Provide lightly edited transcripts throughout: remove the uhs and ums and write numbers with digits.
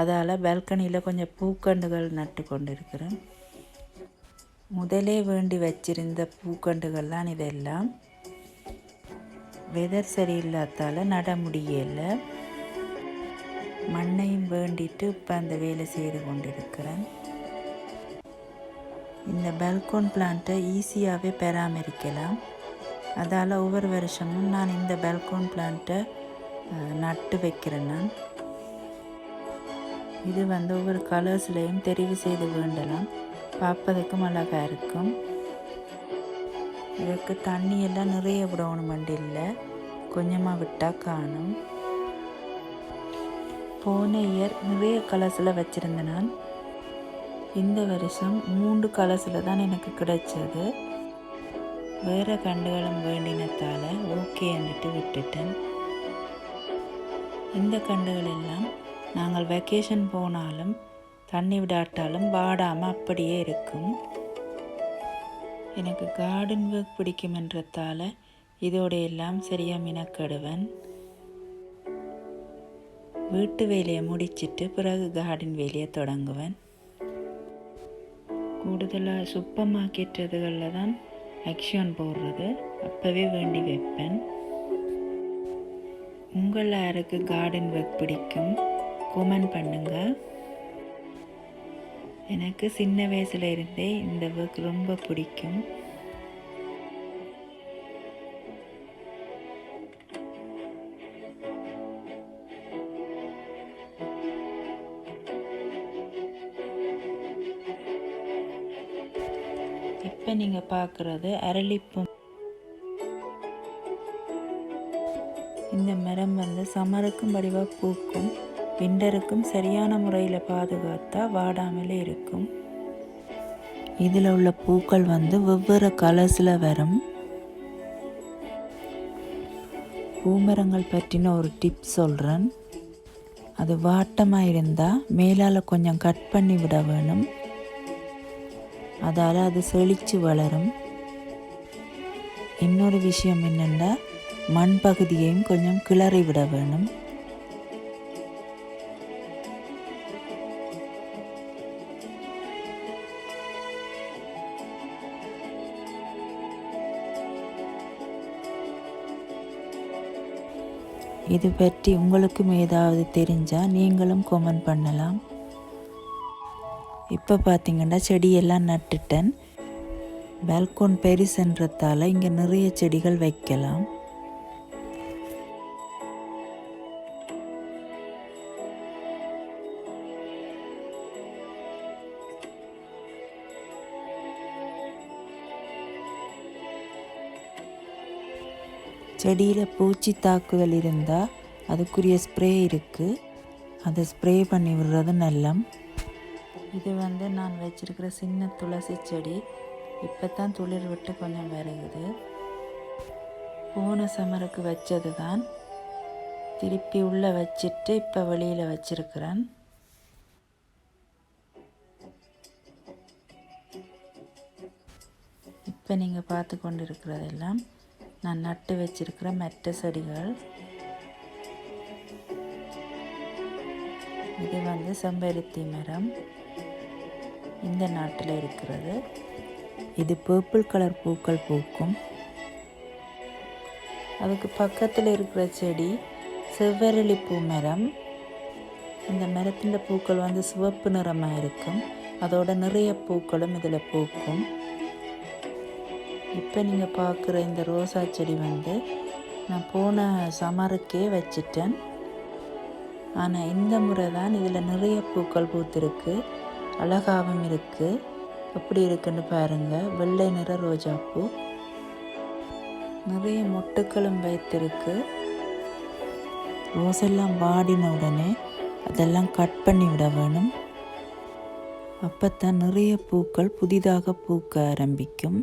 அதால் பால்கனியில் கொஞ்சம் பூக்கண்டுகள் நட்டு கொண்டு இருக்கிறேன். முதலே வேண்டி வச்சிருந்த பூக்கண்டுகள்லாம் இதெல்லாம் வெதர் சரியில்லாதால் நட முடியலை. மண்ணையும் வேண்டிட்டு இப்போ அந்த வேலை செய்து கொண்டிருக்கிறேன். இந்த பால்கோன் பிளான்ட்டை ஈஸியாகவே பராமரிக்கலாம். அதால் ஒவ்வொரு வருஷமும் நான் இந்த பால்கோன் பிளான்ட்டை நட்டு வைக்கிறேன். நான் இது ஒவ்வொரு கலர்ஸ்லேயும் தெரிவு செய்து வேண்டலாம். பார்ப்பதற்கும் அழகாக இருக்கும். இதற்கு தண்ணியெல்லாம் நிறைய விடணும் இல்லை, கொஞ்சமாக விட்டால் காணும். போன இயர் நிறைய கலர்ஸில் வச்சுருந்தேன். நான் இந்த வருஷம் 3 கலர்ஸில் தான் எனக்கு கிடைச்சது. வேறு கண்டுகளும் வேண்டினத்தால் ஓகே என்றிட்டு விட்டுட்டேன். இந்த கண்டுகள் எல்லாம் நாங்கள் வெக்கேஷன் போனாலும் தண்ணி விடாட்டாலும் வாடாமல் அப்படியே இருக்கும். எனக்கு கார்டன் ஒர்க் பிடிக்குமென்றதால் இதோட எல்லாம் சரியாக மினக்கடுவேன். வீட்டு வேலையை முடிச்சிட்டு பிறகு கார்டன் வேலையை தொடங்குவேன். கூடுதலாக சூப்பர் மார்க்கெட் இதுகளில் தான் ஆக்ஷன் போடுறது, அப்போவே வேண்டி வைப்பேன். உங்கள் யாருக்கு கார்டன் ஒர்க் பிடிக்கும் கமெண்ட் பண்ணுங்க. எனக்கு சின்ன வயசுல இருந்தே இந்த ஒர்க் ரொம்ப பிடிக்கும். இப்போ நீங்கள் பார்க்குறது அரளிப்பூ. இந்த மரம் சம்மருக்கும் வடிவாக பூக்கும். விண்டருக்கும் சரியான முறையில் பாதுகாத்தா வாடாமலே இருக்கும். இதில் உள்ள பூக்கள் வெவ்வேறு கலர்ஸில் வரும். பூமரங்கள் பற்றின ஒரு டிப் சொல்கிறேன். அது வாட்டமாக இருந்தால் மேலால் கொஞ்சம் கட் பண்ணி விட வேணும். அதால் அது செழித்து வளரும். இன்னொரு விஷயம் என்னென்னா, மண் பகுதியையும் கொஞ்சம் கிளறி விட வேணும். இது பற்றி உங்களுக்கும் ஏதாவது தெரிஞ்சால் நீங்களும் கமெண்ட் பண்ணலாம். இப்போ பார்த்தீங்கன்னா செடியெல்லாம் நட்டுட்டேன். பால்கோன் பெருசுன்றதால இங்கே நிறைய செடிகள் வைக்கலாம். செடியில் பூச்சி தாக்குதல் இருந்தால் அதுக்குரிய ஸ்ப்ரே இருக்குது, அதை ஸ்ப்ரே பண்ணி விடுறது நல்லம். இது நான் வச்சிருக்கிற சின்ன துளசி செடி இப்போ தான் துளிர் விட்டு கொஞ்சம் வருகுது. போன சம்மருக்கு வச்சது தான் திருப்பி உள்ளே வச்சுட்டு இப்போ வெளியில் வச்சிருக்கிறேன். இப்போ நீங்கள் பார்த்து கொண்டு இருக்கிறதெல்லாம் நான் நட்டு வச்சிருக்கிற மற்ற செடிகள். இது செம்பருத்தி மரம் இந்த நாட்டில் இருக்கிறது. இது பர்பிள் கலர் பூக்கள் பூக்கும். அதுக்கு பக்கத்தில் இருக்கிற செடி செவ்வரளி பூ மரம். இந்த மரத்தின் பூக்கள் சிவப்பு நிறமாக இருக்கும். அதோட நிறைய பூக்களும் இதில் பூக்கும். இப்போ நீங்கள் பார்க்குற இந்த ரோசா செடி நான் போன சம்மருக்கே வச்சிட்டேன். ஆனால் இந்த முறை தான் இதில் நிறைய பூக்கள் பூத்திருக்கு, அழகாகவும் இருக்குது. எப்படி இருக்குன்னு பாருங்கள். வெள்ளை நிற ரோஜா பூ, நிறைய மொட்டுக்களும் வைத்திருக்கு. ரோஸெல்லாம் வாடின உடனே அதெல்லாம் கட் பண்ணி விட வேணும். அப்போ தான் நிறைய பூக்கள் புதிதாக பூக்க ஆரம்பிக்கும்.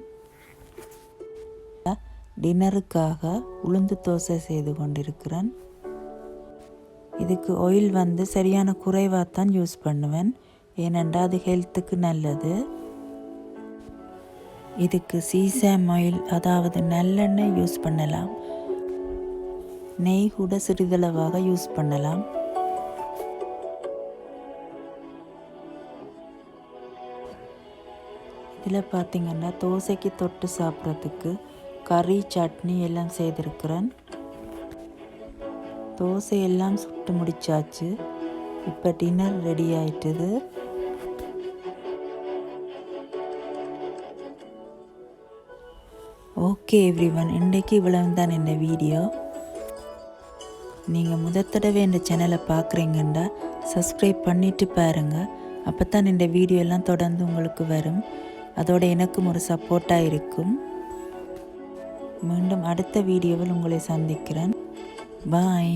டின்னருக்காக உளுந்து தோசை செய்து கொண்டிருக்கிறேன். இதுக்கு ஆயில் சரியான குறைவாக தான் யூஸ் பண்ணுவேன், ஏனென்றால் அது ஹெல்த்துக்கு நல்லது. இதுக்கு சீசாம் ஆயில், அதாவது நல்லெண்ணெய் யூஸ் பண்ணலாம். நெய் கூட சிறிதளவாக யூஸ் பண்ணலாம். இதில் பார்த்திங்கன்னா தோசைக்கு தொட்டு சாப்பிட்றதுக்கு கறி சட்னி எல்லாம் செய்திருக்கிறேன். தோசை எல்லாம் சுட்டு முடிச்சாச்சு. இப்போ டின்னர் ரெடி ஆயிட்டுது. ஓகே எவ்ரிவன், இன்றைக்கு இவ்வளவு தான் இந்த வீடியோ. நீங்கள் முதல் தடவை இந்த சேனலை பார்க்குறீங்கன்னா சப்ஸ்கிரைப் பண்ணிவிட்டு பாருங்கள். அப்போ தான் இந்த வீடியோ எல்லாம் தொடர்ந்து உங்களுக்கு வரும். அதோட எனக்கும் ஒரு சப்போர்ட்டாக இருக்கும். மீண்டும் அடுத்த வீடியோவில் உங்களை சந்திக்கிறேன். பாய்.